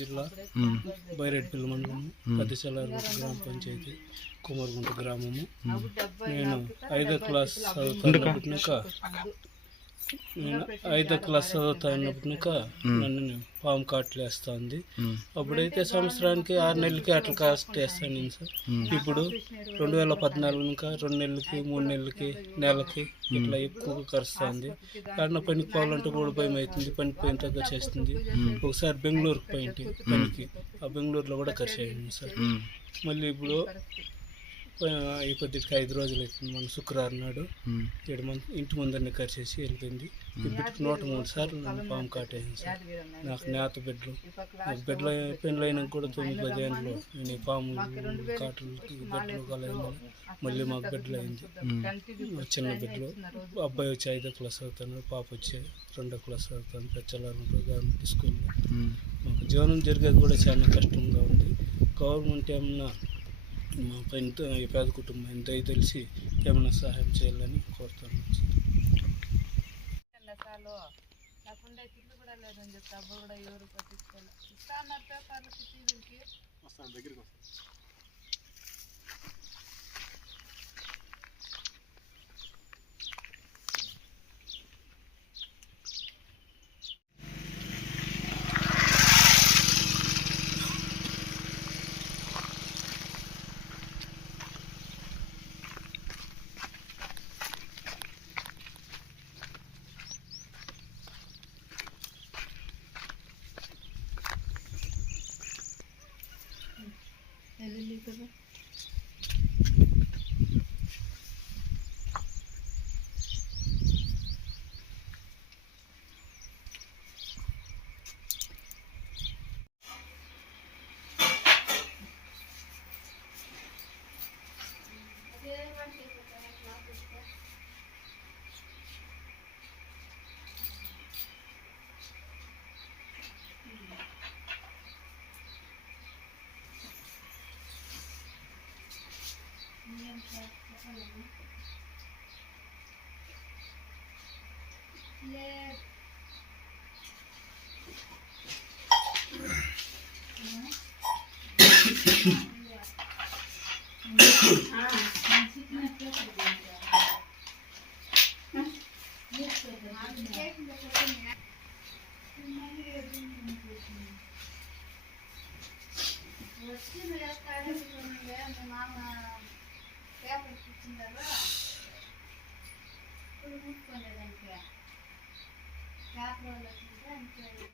జిల్లా బైరెడ్పల్లి మండలం పెద్దచెల్లారెడ్డి గ్రామ పంచాయతీ కుమారగుంట గ్రామము. నేను 5వ క్లాస్ చదువుతున్నప్పటిక నన్ను పాము కాట్లు వేస్తుంది. అప్పుడైతే సంవత్సరానికి 6 నెలలకి అట్లా కాస్ట్ వేస్తాను సార్. ఇప్పుడు 2014 ఇంకా 2 నెలలకి 3 నెలలకి నెలకి ఇట్లా ఎక్కువగా కరుస్తుంది. కారణం పనికి పోవాలంటే కూడా భయం అవుతుంది. పనికి పోయిన తగ్గ చేస్తుంది. ఒకసారి బెంగళూరుకి పోయింది పనికి, ఆ బెంగళూరులో కూడా కరిచేయండి సార్. మళ్ళీ ఇప్పుడు ఈ కొద్దికి 5 రోజులు అవుతుంది. మన శుక్రవారం నాడు 7 మంది ఇంటి ముందరిని కరిచేసి వెళ్ళిపోయింది. ఇప్పటికి 103 సార్లు నన్ను పాము కాటేసింది సార్. నాకు నేత బిడ్డలు, నాకు బిడ్డలు పెళ్ళి అయినాక కూడా 9-10 ఏళ్ళు నేను పాము కాటలకి బిడ్డలు కలయిందని మళ్ళీ మాకు బిడ్డలు అయింది. చిన్న బిడ్డలు, అబ్బాయి వచ్చి 5వ క్లాస్ చదువుతాను, పాప వచ్చి 2వ క్లాస్ చదువుతాను పెద్దచెల్లారెడ్డి గవర్నమెంట్ స్కూల్లో. మాకు జీవనం జరిగేది కూడా చాలా కష్టంగా ఉంది. గవర్నమెంట్ ఏమన్నా మా పైన ఈ పేద కుటుంబం దయ తెలిసి ఏమైనా సహాయం చేయాలని కోరుతాను. నాకుండే తిట్లు కూడా లేదని చెప్తే అబ్బా కూడా ఎవరు పట్టించుకోవాలి. ఇస్తా అన్నారు పేపర్లు సిటీకి వస్తాను దగ్గరికి వస్తాను. పేపర్ ఇచ్చిందా పేపర్ వాళ్ళు